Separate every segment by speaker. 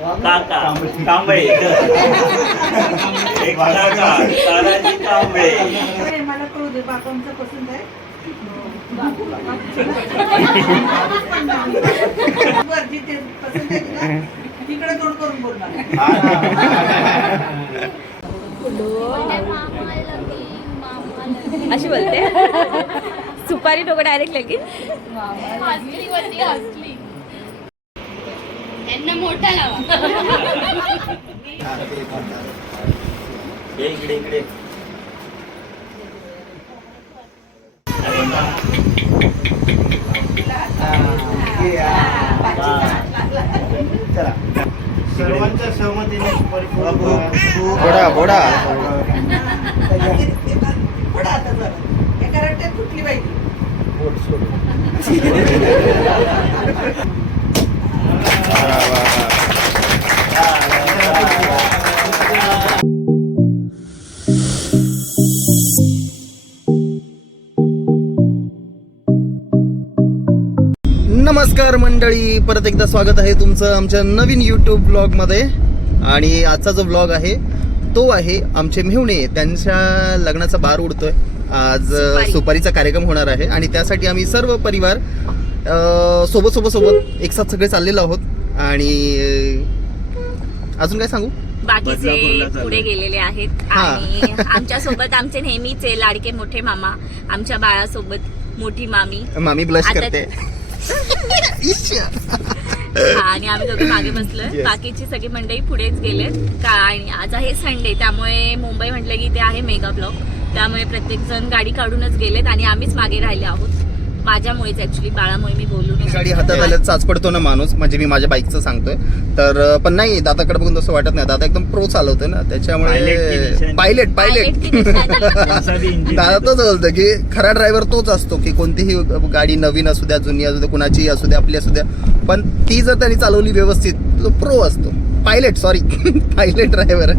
Speaker 1: काका कांबळे. एक काका तानाजी कांबळे.
Speaker 2: मला कळू दे बाबांचं पसंत आहे बरं, जिथे पसंत आहे तुला, तिकडे तोंड करून बोलणार
Speaker 3: अशी बोलते. सुपारी नको डायरेक्ट लगेच.
Speaker 4: हसली होती हसली यांना मोठा लावा.
Speaker 1: ये इकडे इकडे.
Speaker 5: चला सर्वांच्या सहमतीने परिपूर्ण
Speaker 6: घोडा घोडा
Speaker 2: जरा. एका रट्ट्यात कुठली पाहिजे
Speaker 6: नमस्कार मंडळी परत एकदा स्वागत आहे तुमचं आमच्या नवीन यूट्यूब ब्लॉगमध्ये आणि आजचा जो ब्लॉग आहे तो आहे आमचे मेहुणे. त्यांच्या लग्नाचा बार उडतोय. आज. सुपारीचा कार्यक्रम होणार आहे. आणि त्यासाठी आम्ही सर्व परिवार सोबत सोबत सोबत एक साथ सगळे चाललेलो आहोत. आणि अजून काय सांगू?
Speaker 3: बाकीचे. पुढे गेलेले आहेत. आणि आमच्यासोबत आमचे नेहमीचे लाडके मोठे मामा. आमच्या बाळासोबत मोठी मामी.
Speaker 6: मामी ब्लश
Speaker 3: आता-
Speaker 6: करते.
Speaker 3: हा, आणि आम्ही दोघे मागे बसलोय.
Speaker 6: Yes.
Speaker 3: बाकीची सगळी मंडळी पुढेच गेलेत. का आणि आज आहे संडे त्यामुळे मुंबई म्हटलं की ते आहे मेगा ब्लॉक. त्यामुळे प्रत्येक जण गाडी काढूनच गेलेत आणि आम्हीच मागे राहिले आहोत. माझ्यामुळेच ऍक्च्युली बाळामुळे मी बोलू नाही.
Speaker 6: गाडी. हातात आल्यात चाच पडतो ना माणूस म्हणजे मी माझ्या बाईकचं सांगतोय. तर पण नाही दादाकडे बघून तसं वाटत नाही. दादा एकदम प्रो चालवतोय ना. त्याच्यामुळे. पायलट पायलट दादा तोच बोलतो की खरा ड्रायव्हर तोच असतो की कोणतीही गाडी नवीन असू द्या जुनी असू द्या कुणाची असू द्या आपली असू द्या. पण ती जर त्यांनी चालवली व्यवस्थित तो प्रो असतो. पायलट सॉरी पायलट ड्रायव्हर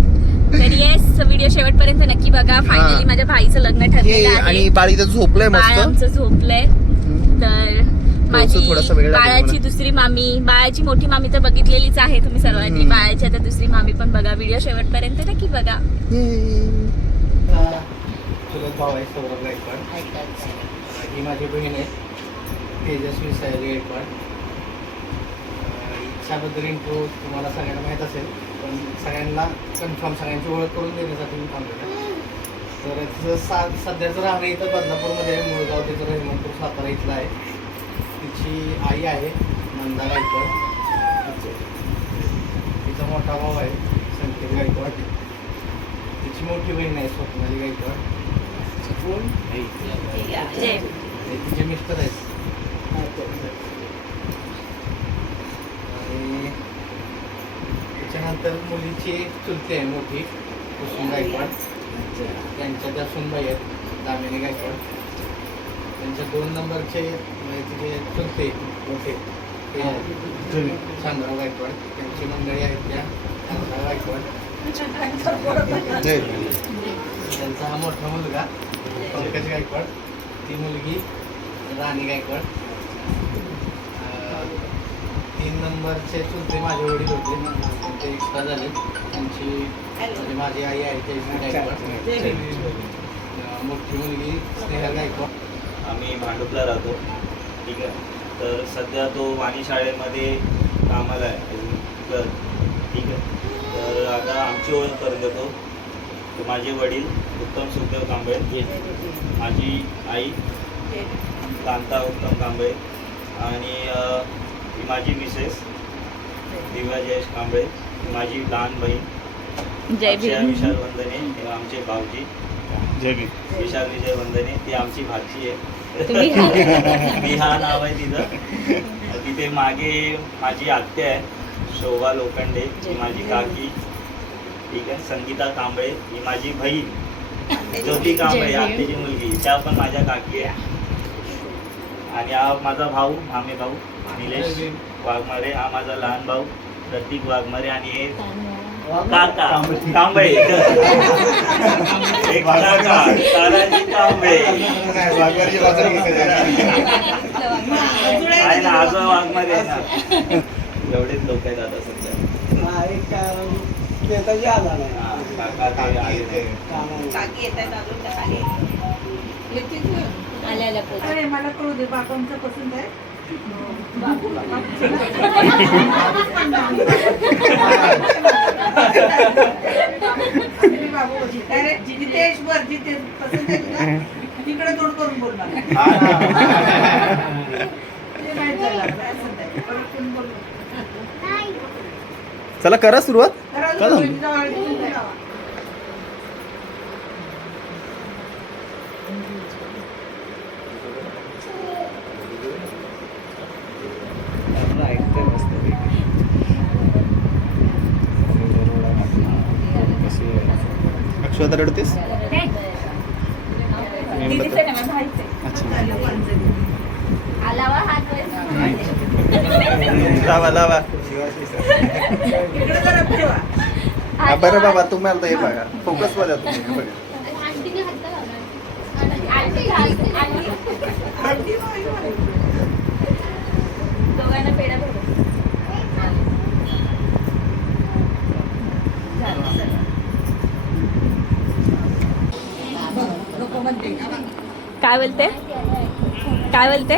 Speaker 3: तर येस व्हिडिओ शेवटपर्यंत नक्की बघा. फायनली माझ्या भाईचं लग्न ठरलेलं आहे.
Speaker 6: आणि बाळी इथं झोपलंय मस्त.
Speaker 3: आमचं झोपलंय. तर माझी बाळाची. दुसरी मामी बाळाची मोठी मामी तर बघितलेलीच आहे तुम्ही सर्वांनी. बाळाची आता दुसरी मामी पण बघा व्हिडिओ शेवटपर्यंत नक्की बघा
Speaker 5: ही माझी बहीण आहे तेजस्वी हिच्याबद्दल इंट्रो तुम्हाला सगळ्यांना माहीत असेल पण सगळ्यांना कन्फर्म सगळ्यांची ओळख करून देण्यासाठी मी थांबलेलो. तर तिचं सा सध्याचं राहणं इथं बदलापूरमध्ये आहे. मुळगाव तिचं रहिमपूर सातारा इथलं आहे. तिची आई आहे नंदा गायकवाड तिचं- मोठा भाऊ आहे संकेत गायकवाड. तिची मोठी बहीण आहे स्वप्नाली गायकवाड. हे तिचे मिस्टर आहेत. आणि त्याच्यानंतर मुलीची चुलती आहे मोठी कुसुम गायकवाड. त्यांच्या त्या सुनबाई आहेत दामिनी गायकवाड. त्यांच्या दोन नंबरचे म्हणजे तिचे चुलते मोठे ते आहेत. चांद्राव गायकवाड. त्यांची मंडळी आहेत त्या चांद्राव गायकवाड. त्यांचा हा मोठा मुलगा पंकज गायकवाड. ती मुलगी राणी गायकवाड. तीन नंबरचे चुलते माझे वडील होते. ते एक्स्ट्रा झाले. त्यांची म्हणजे माझी आई आहे ते मोठी मुलगी स्नेहा गायकवाड.
Speaker 1: आम्ही भांडुपला राहतो. ठीक आहे. तर सध्या तो वाणी शाळेमध्ये कामाला आहे. ठीक आहे. तर आता आमची ओळख करून देतो. माझे वडील उत्तम सुखदेव कांबळे माझी आई कांता उत्तम कांबळे आणि ही माझी मिसेस दिव्या जयेश कांबळे ही माझी लहान बहीण
Speaker 3: जय
Speaker 1: विशाल वंदने हे आमचे भाऊजी. विशाल विजय वंदने ती आमची भाची आहे.
Speaker 3: तुम्ही
Speaker 1: विहा नाव आहे तिथं तिथे मागे माझी आत्या आहे शोभा लोखंडे ही माझी काकी. ठीक आहे संगीता कांबळे ही माझी बहीण. ज्योती कांबळे आत्याची मुलगी. त्या पण माझ्या काकी आहे. आणि हा माझा भाऊ मामे भाऊ निलेश वाघमारे हा माझा लहान भाऊ प्रतीक वाघमारे आणि हे काका कांबळे. एक काका तानाजी कांबळे. आहे ना आजोबा वाघमारे आहे ना. एवढेच लोक आहेत आता सध्या.
Speaker 7: काका ते आले नाही.
Speaker 3: आल्या आल्या पोहोच.
Speaker 2: अरे मला कळू दे बाबांचं पसंत आहे बाबू अरे जितेश वर जितेश पसंत आहे तुला तिकडे तोड करून. ते परत कोण
Speaker 6: चला करा सुरुवात
Speaker 2: करा
Speaker 6: चला. लावा लावा.
Speaker 2: जरा ठेवा.
Speaker 6: हा, बरं बाबा तुम्हाला तर हे बघा. फोकस तुम्ही बघा.
Speaker 3: दोघांना पेढा भरू.
Speaker 2: नको म्हणते का बा?
Speaker 3: काय बोलते? काय बोलते?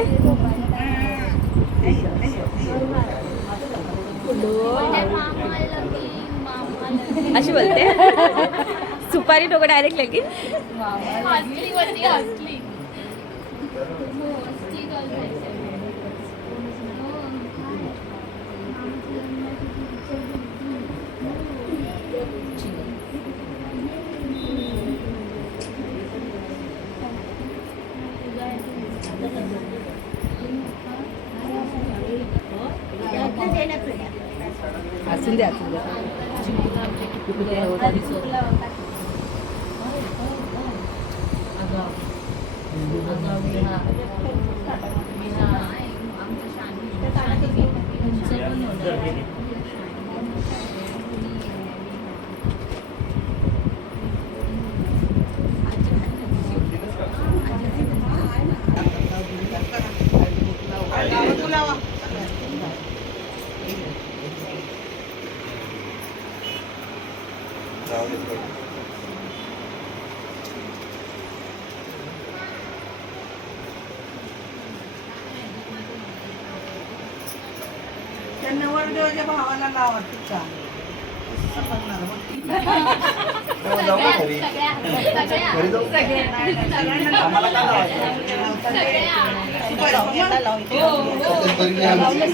Speaker 3: अशी बोलते? सुपारी डोकं डायरेक्ट लगी
Speaker 4: हसली वरती हसली मस्ती करते.
Speaker 2: असून द्या असून द्या
Speaker 7: जाऊ दे थोडं.
Speaker 2: त्या नवरदेवाच्या भावाला लावा टिक्का समजणार मग टिक्का.
Speaker 6: जाऊ ना घरी.
Speaker 4: सगळ्या सगळ्या
Speaker 6: घरी जाऊ. आम्हाला काय लावायचं? तरी नाही आमची.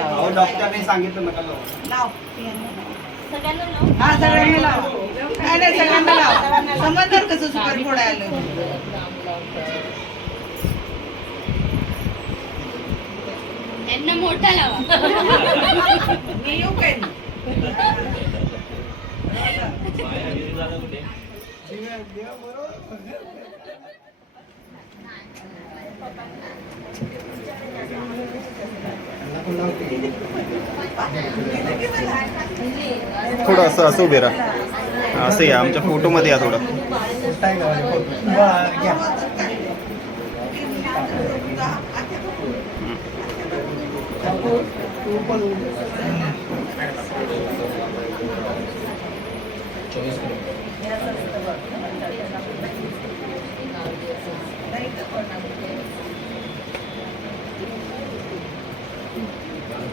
Speaker 6: अहो, डॉक्टरने सांगितलं नका लावू.
Speaker 2: हा सगळ्यांना लावा काय नाही सगळ्यांना लावा समजणार कसं सुपारी फोडायला
Speaker 4: त्यांना मोठा लावा
Speaker 2: मी येऊ काय
Speaker 7: कुठे?
Speaker 6: थोडं असं असं उभे राहा. असं या आमच्या फोटोमध्ये या थोडं.
Speaker 5: काय गावाला फोटो? बरं, घ्या. तू पण
Speaker 7: जे witness मला सांगितलं out of India wanted.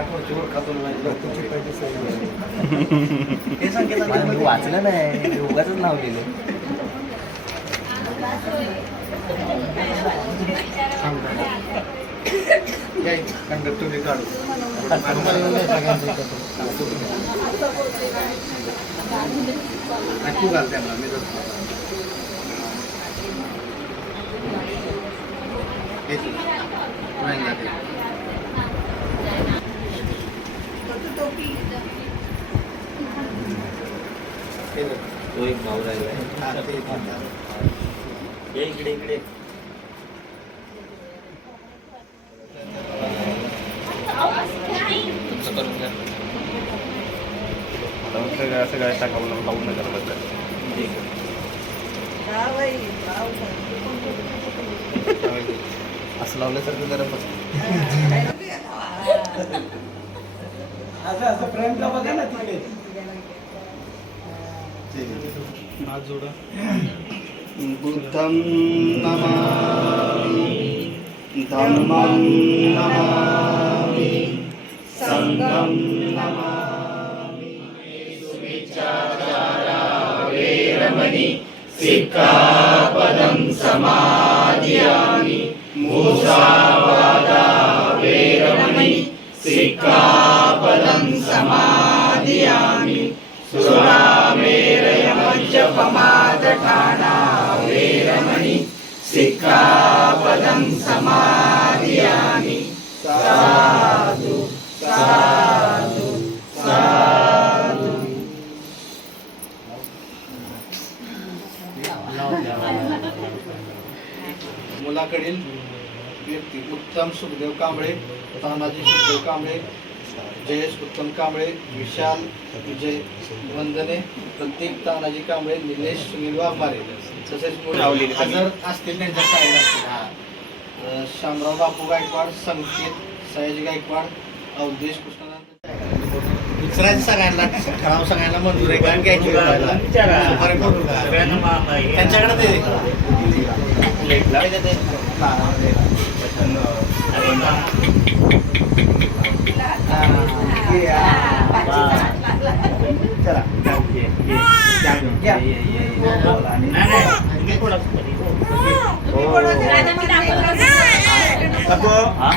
Speaker 6: हे
Speaker 5: संकेत वाचलं नाही. उगाच नाव लिहिले. कंडक्टर काढू तू घाल त्यांना मी जातो. हे. तू. नाही ना ते. हे
Speaker 1: एक भाऊ
Speaker 5: हा, म्हणतात.
Speaker 1: ये इकडे इकडे
Speaker 5: तुमचं करून घ्या.
Speaker 1: ठीक आहे
Speaker 2: हा बाई, वाव,
Speaker 6: असं लावल्यासारखं गरम असतं
Speaker 2: काय नको.
Speaker 5: असं असं फ्रेंडला बघा ना तिकडे हात जोडा.
Speaker 6: बुद्धं नमामि धम्मं नमामि संघं नमामि। वेरमणि सिक्खापदं समादियामि मूसावादा सिक्खापदं समादियामि सुरामेरयमज्जपमादठाना वेरमणि सिक्खापदं समादियामि साधु साधु साधु।
Speaker 5: मुलाकडील व्यक्ती उत्तम सुखदेव कांबळे तानाजी सुखदेव कांबळे जयेश उत्तम कांबळे विशाल विजय वंदने प्रतीक तानाजी कांबळे निलेश सुनील वाघमारे तसेच. हजर असतील त्यांच्या शाळेत असतील हा शामराव बापू गायकवाड संकेत सयाजी गायकवाड अवधेश कृष्णानंद दुसऱ्याच सगळ्यांना ठराव सगळ्यांना मंजूर आहे कारण घ्यायची
Speaker 1: हे-
Speaker 5: त्यांच्याकडे ते.
Speaker 1: प्लेटला.
Speaker 5: चला.
Speaker 1: हा?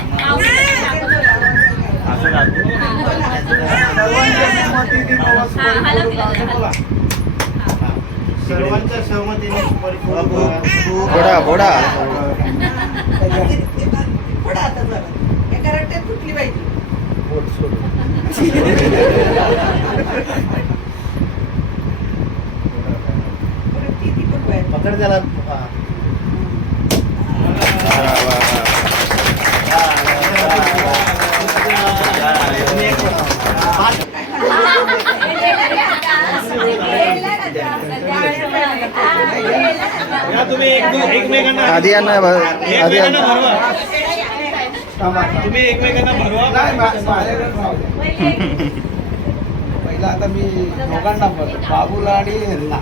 Speaker 3: हा.
Speaker 5: सर्वांच्या सहमतीने?
Speaker 6: बोडा बोडा
Speaker 2: पुढं आता जरा. एका रट्ट्यात तुटली पाहिजे
Speaker 5: बोट सोडू. पकड त्याला.
Speaker 6: आधी यांना आधी यांना
Speaker 5: तुम्ही एकमेकांना भरवा. पहिला आता मी दोघांना बाबूला आणि ह्यांना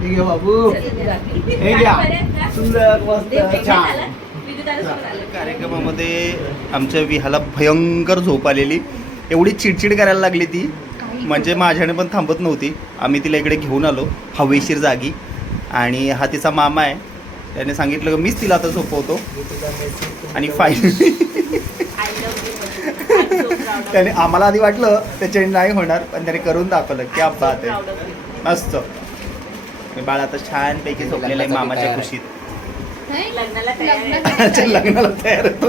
Speaker 5: हे घे बाबू. हे घ्या. सुंदर मस्त छान.
Speaker 6: कार्यक्रमामध्ये आमच्या विहाला भयंकर झोप आलेली. एवढी चिडचिड करायला लागली ती. म्हणजे माझ्याने पण थांबत नव्हती. आम्ही तिला इकडे घेऊन आलो हवेशीर जागी. आणि हा तिचा मामा आहे. त्याने सांगितलं की मीच तिला आता झोपवतो. आणि फायनली त्याने आम्हाला आधी वाटलं त्याच्या नाही होणार पण त्याने करून दाखवलं की बात आहे मस्त. बाळ आता छानपैकी झोपलेलं आहे मामाच्या खुशीत
Speaker 3: लग्नाला तयार आहे.
Speaker 6: अच्छा, लग्नाला तयार होतो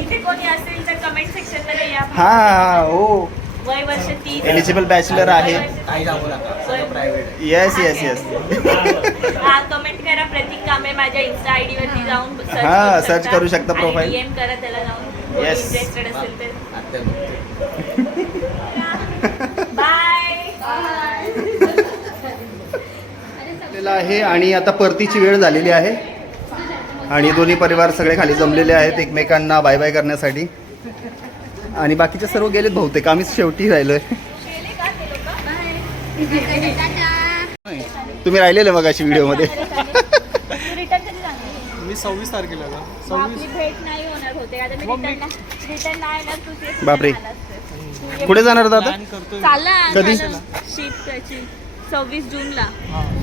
Speaker 3: इथे कोणी असेल तर कमेंट सेक्शनमध्ये या.
Speaker 6: हा हो.
Speaker 3: वय वर्ष तीस
Speaker 6: एलिजिबल बॅचलर आहे. येस येस येस
Speaker 3: हा कमेंट करा प्रतीक कांबळे माझ्या इन्स्टा आयडी वरती जाऊन
Speaker 6: हा,
Speaker 3: करू
Speaker 6: search करू शकता profile.
Speaker 3: डीएम करा त्याला जाऊन
Speaker 6: Yes.
Speaker 3: इंटरेस्टेड असेल तर. बाय
Speaker 6: झालेलं आहे आणि आता परतीची वेळ झालेली आहे. आणि दोन्ही परिवार सगळे खाली जमलेले आहेत एकमेकांना बाय बाय करण्यासाठी. आणि बाकीचे सर्व गेलेत बहुतेक. आम्हीच शेवटी राहिलोय. तुम्ही राहिलेले मग अशी व्हिडिओमध्ये
Speaker 5: मी सव्वीस तारखेला का
Speaker 3: मग आपली भेट नाही होणार होते. आता मी रिटर्न रिटर्न नाही येणार तू
Speaker 6: बापरे.
Speaker 3: तू
Speaker 6: कुठे जाणार
Speaker 5: करतोय.
Speaker 3: चालला
Speaker 6: कधी?
Speaker 3: त्याची. सव्वीस जूनला.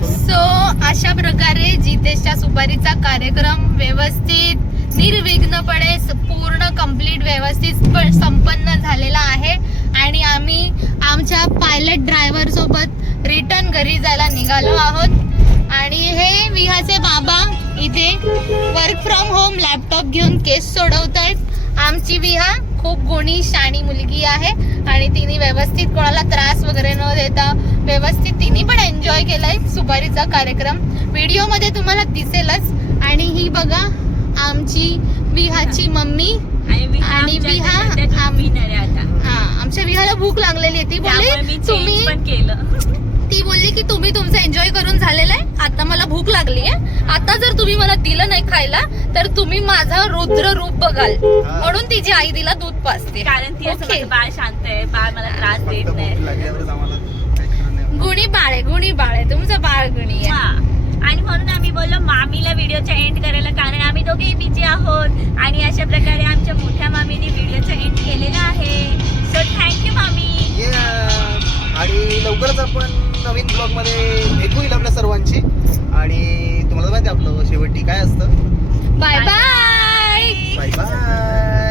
Speaker 4: सो अशा प्रकारे जितेशच्या सुपारीचा कार्यक्रम व्यवस्थित निर्विघ्नपणे स- पूर्ण कंप्लीट व्यवस्थित प- संपन्न झालेला आहे. आणि आम्ही आमच्या पायलट ड्रायव्हर सोबत रिटर्न घरी जायला निघालो आहोत. आणि हे विहाचे बाबा इथे वर्क फ्रॉम होम लॅपटॉप घेऊन केस सोडवत आहेत आमची विहा खूप गुणी शाणी मुलगी आहे आणि तिने व्यवस्थित कोणाला त्रास वगैरे न देता व्यवस्थित तिने पण एन्जॉय केलाय सुपारीचा कार्यक्रम. व्हिडिओमध्ये तुम्हाला दिसेलच. आणि ही बघा आमची विहाची मम्मी
Speaker 3: आणि विहा आमच्या
Speaker 4: हा विहाला भूक लागलेली आहे. ती बोलली तुम्ही ती बोलली की तुम्ही तुमचं एन्जॉय करून झालेलं आहे. आता मला भूक लागली आहे. आता जर तुम्ही मला दिलं नाही खायला तर तुम्ही माझा रुद्र रूप बघाल. म्हणून तिची आई तिला दूध पाजते.
Speaker 3: कारण ती असं
Speaker 4: ओके.
Speaker 3: माझं बाळ शांत आहे. बाळ मला त्रास देत
Speaker 6: फक्त
Speaker 3: नाही.
Speaker 6: भूक लागल्यावरच आम्हाला काही खरं नाही.
Speaker 4: गुणी बाळ आहे गुणी बाळ आहे. तुमचं बाळ गुणी आहे.
Speaker 3: हा. आणि म्हणून आम्ही बोललो मामीला व्हिडिओचा एंड करायला कारण आम्ही दोघेही बिझी आहोत. आणि अशा प्रकारे आमच्या मोठ्या मामीने व्हिडिओचा एंड केलेला आहे. सो थँक्यू मामी.
Speaker 6: Yeah. आणि लवकरच आपण नवीन ब्लॉगमध्ये भेट होईल आपल्या सर्वांची. आणि तुम्हाला माहिती आपलं शेवटी काय असतं?
Speaker 4: Bye bye
Speaker 6: bye bye